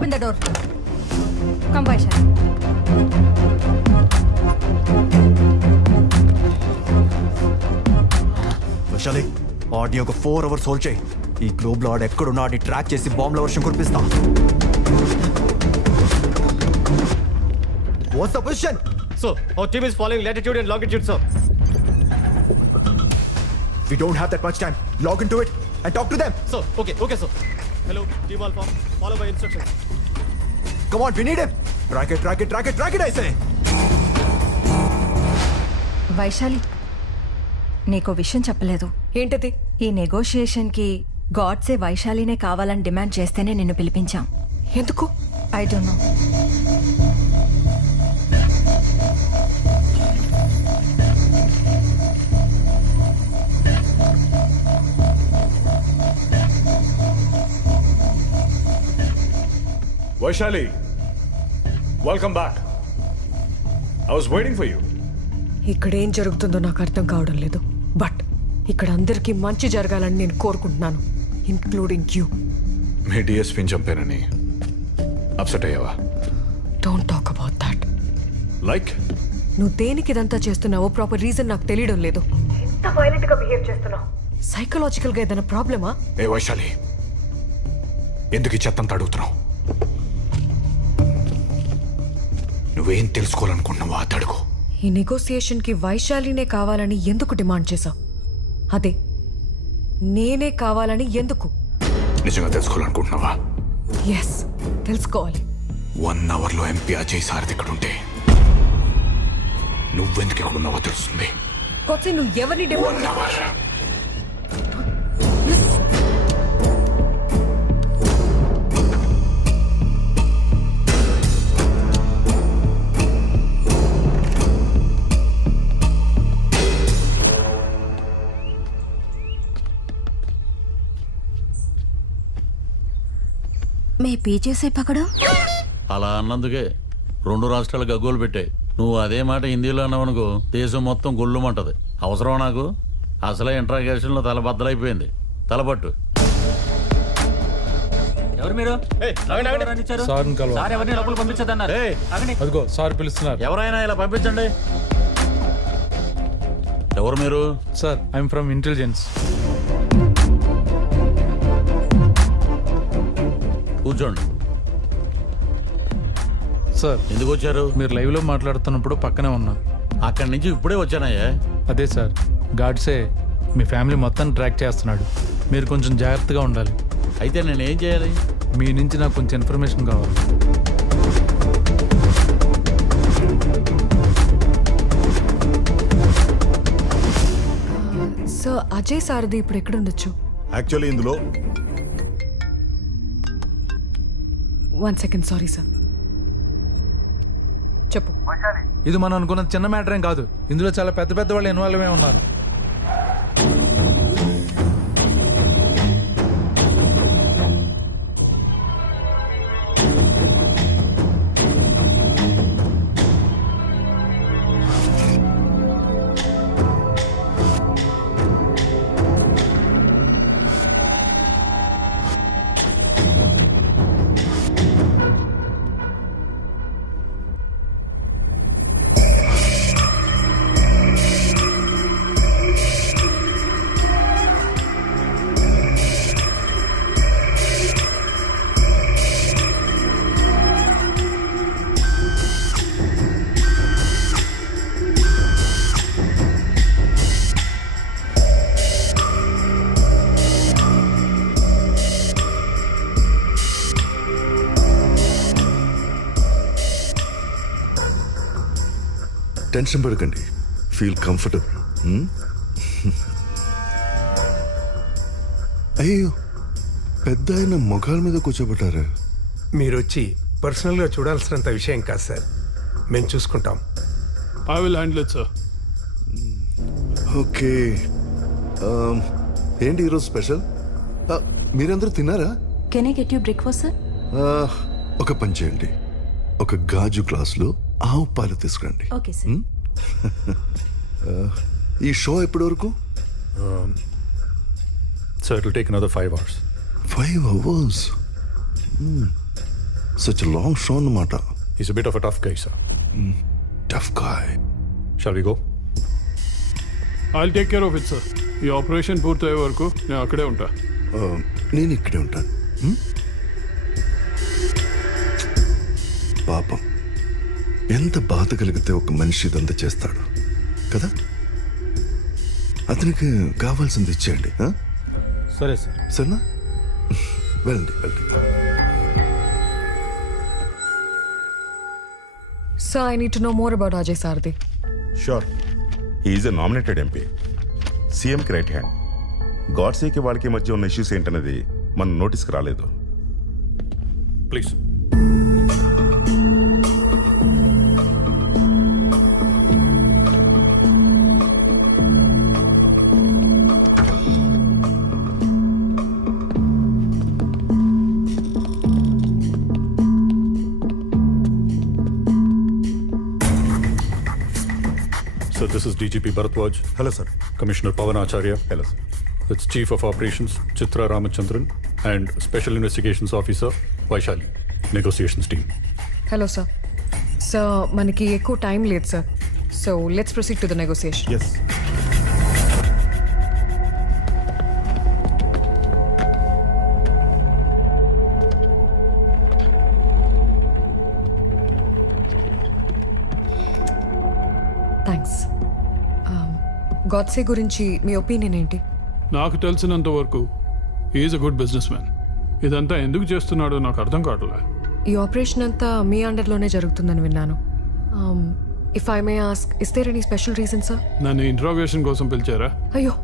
Open the door. Come Vaishali. Vaishali, ఆడిని ఒక 4 hours hold చేయి. ఈ గ్లోబ్ లో ఆడు ఎక్కడున్నా ఆడిని ట్రాక్ చేసి బాంబుల వర్షం కురిపిస్తా. What's the position? Sir, our team is following latitude and longitude, sir. We don't have that much time. Log into it and talk to them. Sir, okay, sir. Hello, Team Alpha. Follow my instructions. Come on, we need him. Track it, I say. Vaishali, నీకో విషయం చెప్పలేదు. ఏంటది? ఈ నెగోషియేషన్కి గాడ్సే వైశాలినే కావాలని demand చేస్తేనే నిన్ను పిలిపించాం. ఎందుకు? I don't know. Vaishali, welcome back. I was waiting for you. ఇక్కడ ఏం జరుగుతుందో నాకు అర్థం కావడం లేదు. బట్ ఇక్కడ అందరికీ మంచి జరగాలని నేను కోరుకుంటున్నాను, ఇంక్లూడింగ్ యూ. మీ డిఎస్పీని చంపానని అప్సెట్ అయ్యావా? Don't talk about that. Like నువ్వు దేనికి ఇదంతా చేస్తున్నావో ప్రాపర్ రీజన్ నాకు తెలియడం లేదు. ఎంత వైలెంట్ గా బిహేవ్ చేస్తున్నావు? సైకలాజికల్ గా ఏదైనా ప్రాబ్లమా? ఏ వైశాలి, ఎందుకు ఈ చెత్తంతా అడుగుతున్నావు? నువ్వేం తెలుసుకోవాలనుకుంటున్నావో అది అడుగు. ఈ నెగోసియేషన్ కి వైశాలినే కావాలని ఎందుకు డిమాండ్ చేశావు? అదే, నేనే కావాలని ఎందుకు? నిజంగా తెలుసుకోవాలనుకుంటున్నావా? ఎస్, తెలుసుకోవాలి. 1 hourలో ఎంపీ అజయ్ సారథి ఇక్కడ ఉంటే నువ్వెందుకు ఎక్కడున్నావో తెలుస్తుంది. కొచ్చి నువ్వు ఎవరిని 1 hour. మే పీछे से पकड़ो. అలా అన్నందుకే 2 రాష్ట్రాలు గగ్గోలు పెట్టాయి. నువ్వు అదే మాట హిందీలో అన్నావనుకో దేశం మొత్తం గొల్లుమంటది. అవసరం నాకు? అసలే ఇంట్రాగేషన్లో తల బద్దలైపోయింది. తలపట్టు. ఎవరు మీరు? సార్ ఎవరిని లోపల పంపించదన్నారు. అదిగో సార్ పిలుస్తున్నారు. ఎవరైనా ఇలా పంపించండి. ఎవరు మీరు? Sir, I'm from intelligence. కూర్చోండి. సార్, ఎందుకు వచ్చారు? మీరు లైవ్లో మాట్లాడుతున్నప్పుడు పక్కనే ఉన్నా. అక్కడి నుంచి ఇప్పుడే వచ్చానయ్యా. అదే సార్, గాడ్సే మీ ఫ్యామిలీ మొత్తాన్ని ట్రాక్ చేస్తున్నాడు. మీరు కొంచెం జాగ్రత్తగా ఉండాలి. అయితే నేనేం చేయాలి? మీ నుంచి నాకు కొంచెం ఇన్ఫర్మేషన్ కావాలి. సో అజయ్ సారథి ఇప్పుడు ఎక్కడుండొచ్చు? యాక్చువల్లీ ఇందులో 1 second, సారీ సార్. చెప్పు. ఇది మనం అనుకున్న చిన్న మ్యాటర్ ఏం కాదు. ఇందులో చాలా పెద్ద పెద్ద వాళ్ళు ఇన్వాల్వ్ అయి ఉన్నారు. టెన్షన్ పడకండి, ఫీల్ కంఫర్టబుల్. అయ్యో, పెద్ద ఆయన మొఖాల మీద కూర్చోబెట్టారా? మీరు వచ్చి పర్సనల్గా చూడాల్సినంత విషయం కాదు సార్, మేము చూసుకుంటాం. I will handle it sir. Okay, ఏంటి ఈరోజు స్పెషల్? మీరందరూ తిన్నారా? Can I get you breakfast sir? ఒక పని చేయండి, ఒక గాజు గ్లాసులో ఆవు పాలు తీసుకురండి. Okay sir. ఈ షో ఎప్పటి వరకు? So it will take another 5 hours. 5 hours? Such long show అన్నమాట. Is a bit of a tough guy sir. Tough guy. Shall we go? I'll take care of it sir. ఈ operation పూర్తయ్యే వరకు నేను అక్కడే ఉంటా. నేను ఇక్కడే ఉంటాను. పాపం, ఎంత బాధ కలిగితే ఒక మనిషి ఇదంతా చేస్తాడు కదా. అతనికి కావాల్సింది ఇచ్చేయండి. సరే సార్. సరేనా? వెళ్ళండి వెళ్ళండి. Sir, I need to know more about Ajay Sardi. Sure. He is a nominated MP. CM కి రైట్ హ్యాండ్. గాడ్సేకి వాళ్ళకి మధ్య ఉన్న ఇష్యూస్ ఏంటనేది మన నోటీస్కి రాలేదు. Please. So this is DGP Bharatwaj. Hello, sir. Commissioner Pawan Acharya. Hello, sir. It's Chief of Operations Chitra Ramachandran and Special Investigations Officer Vaishali. Negotiations team. Hello, sir. Sir, మనకి ఎక్కువ time లేదు sir. So let's proceed to the negotiation. Yes. Thanks. Godse గురించి మీ opinion ఏంటి? నాకు తెలిసినంత వరకు is a good business man. ఇదంతా ఎందుకు చేస్తున్నాడో నాకు అర్థం కావట్లే. ఈ ఆపరేషన్ అంతా మీ అండర్లోనే జరుగుతుందని విన్నాను. If I may ask, is there any special reason sir? నన్ను ఇంట్రాగేషన్ కోసం పిలిచారా? అయ్యో,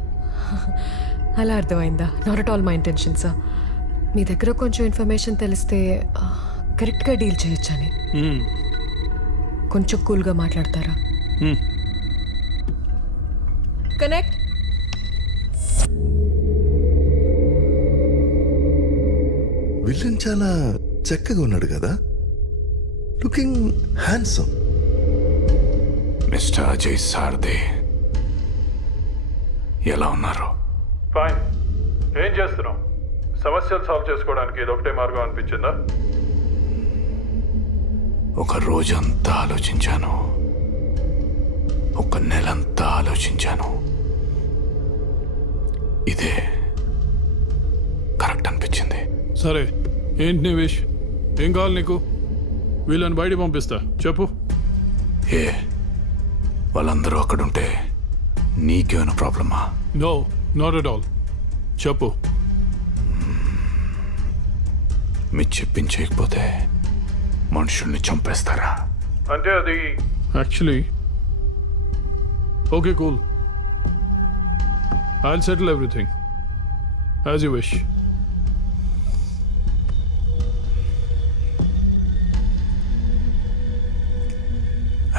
అలా అర్థమైందా? Not at all my intention sir. మీ దగ్గర కొంచెం ఇన్ఫర్మేషన్ తెలిస్తే కరెక్ట్గా డీల్ చేయొచ్చని. కొంచెం కూల్గా మాట్లాడతారా? కనెక్ట్. విలన్ చాలా చక్కగా ఉన్నాడు కదా, లుకింగ్ హ్యాండ్సమ్. మిస్టర్ అజయ్ సార్దే, ఎలా ఉన్నారు? ఫైన్. ఏం చేస్తున్నావు? సమస్యలు సాల్వ్ చేసుకోవడానికి ఇది ఒకటే మార్గం అనిపించిందా? ఒక రోజంతా ఆలోచించాను, ఒక నెలంతా ఆలోచించాను. ఇదే కరెక్ట్ అనిపించింది. సరే, ఏంటి నీ విష్? ఏం కావాలి నీకు? వీళ్ళని బయట పంపిస్తా, చెప్పు. ఏ, వాళ్ళందరూ అక్కడుంటే నీకేమైనా ప్రాబ్లమా? No, not at all. చెప్పు. మీరు చెప్పించకపోతే మనుషుల్ని చంపేస్తారా? అంటే అది actually okay, cool. I'll settle everything as you wish.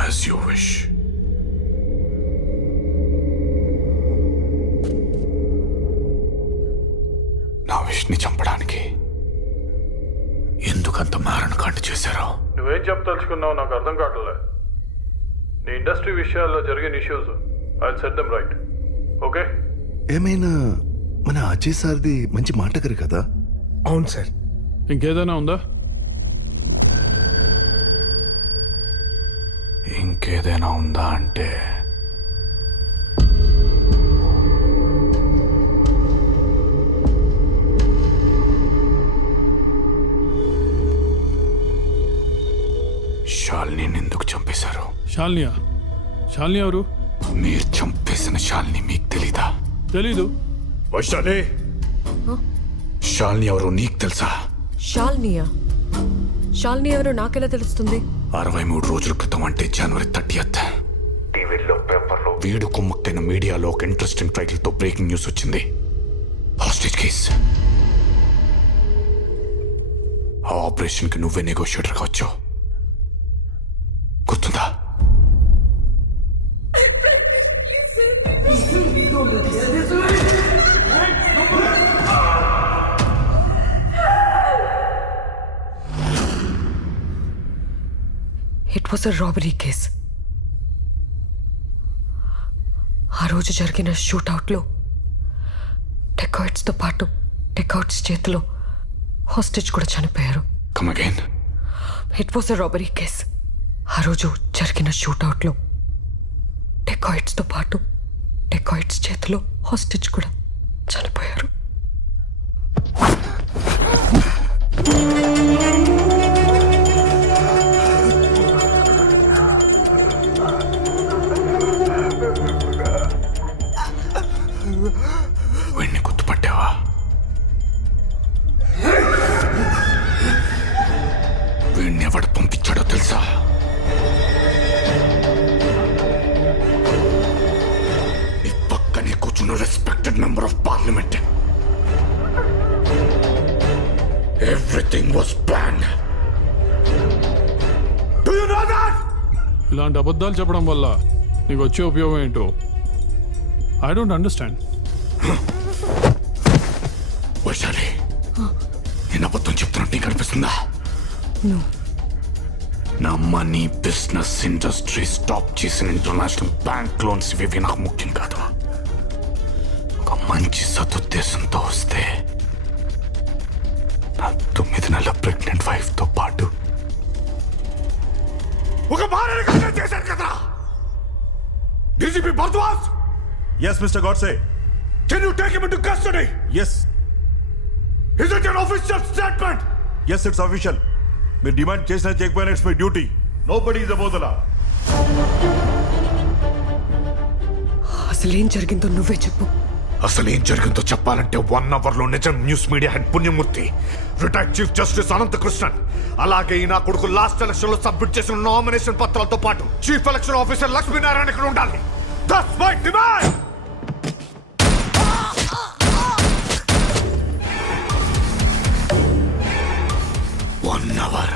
As you wish. నా విష్ని చంపడానికి ఎందుకంత మారణకాండ చేశారో? నువ్వేం చెప్పదలుచుకున్నావు నాకు అర్థం కావట్లే. నీ ఇండస్ట్రీ విషయాల్లో జరిగిన issues I'll set them right. Okay? ఏమైనా మన అజయ్ సార్ది మంచి మాటగారు కదా. అవును సార్. ఇంకేదైనా ఉందా? ఇంకేదైనా ఉందా అంటే శాలిని ఎందుకు చంపేశారు? శాలినియా? శాలిని ఎవరు? మీరు చంపేసిన శాలిని మీకు తెలీదా? తెలీదు. వైశాలి, శాలిని ఎవరు నీకు తెలుసా? శాలినియా? శాలిని ఎవరో నాకెలా తెలుస్తుంది? 63 రోజుల క్రితం, అంటే జనవరి 30th, టీవీలో, పేపర్లో వీడు కుమ్మక్కైన మీడియాలో ఒక ఇంట్రెస్టింగ్ టైటిల్ తో బ్రేకింగ్ న్యూస్ వచ్చింది. Hostage case. ఆ ఆపరేషన్ కి నువ్వే నెగోషియేటర్ గా వచ్చావు, గుర్తుందా? It was a robbery case. ఆ రోజు జరిగిన షూట్అవుట్లో డెకాయిట్స్తో పాటు డెకాయిట్స్ చేతిలో హాస్టేజ్ కూడా చనిపోయారు. Come again. It was a robbery case. ఆ రోజు జరిగిన షూట్అవుట్లో డెకాయిట్స్తో పాటు డెకాయిట్స్ చేతిలో హాస్టేజ్ కూడా చనిపోయారు. వీడిని గుర్తుపట్టావా? వీడిని ఎవడు పంపించాడో తెలుసా? నీ పక్కనే కూర్చున్న respected member of parliament. Everything was planned. Do you know that? ఇలాంటి అబద్ధాలు చెప్పడం వల్ల నీకు వచ్చే ఉపయోగం ఏంటో ఐ డోంట్ అండర్స్టాండ్. వైశాలి, నేను అబద్ధం చెప్తున్నట్టు నీకు అనిపిస్తుందా? నా మనీ, బిజినెస్, ఇండస్ట్రీ స్టాప్ చేసిన ఇంటర్నేషనల్ బ్యాంక్ లోన్స్ ఇవి నాకు ముఖ్యం కాదు. ఒక మంచి సదుద్దేశంతో వస్తే నా 9 నెలల ప్రెగ్నెంట్ వైఫ్ తో పాటు ఒక భార్యని కన్నే చేశారు కదా. DGP Bharadwaj. Yes Mister Godse. Can you take him into custody? Yes. Is it an official statement? Yes, it's official. మీరు డిమాండ్ చేసినా చేయకపోయినా it's my duty. Nobody is above the law. అసలేం జరిగిందో నువ్వే చెప్పు. అసలేం జరిగిందో చెప్పాలంటే 1 hour లో నిజం న్యూస్ మీడియా హెడ్ పుణ్యమూర్తి, రిటైర్డ్ చీఫ్ జస్టిస్ అనంతకృష్ణన్, అలాగే నా కొడుకు లాస్ట్ ఎలక్షన్ లో సబ్మిట్ చేసిన నామినేషన్ పత్రాలతో పాటు చీఫ్ ఎలక్షన్ ఆఫీసర్ లక్ష్మీనారాయణ ఇక్కడ ఉండాలి. That's my demand. 1 hour.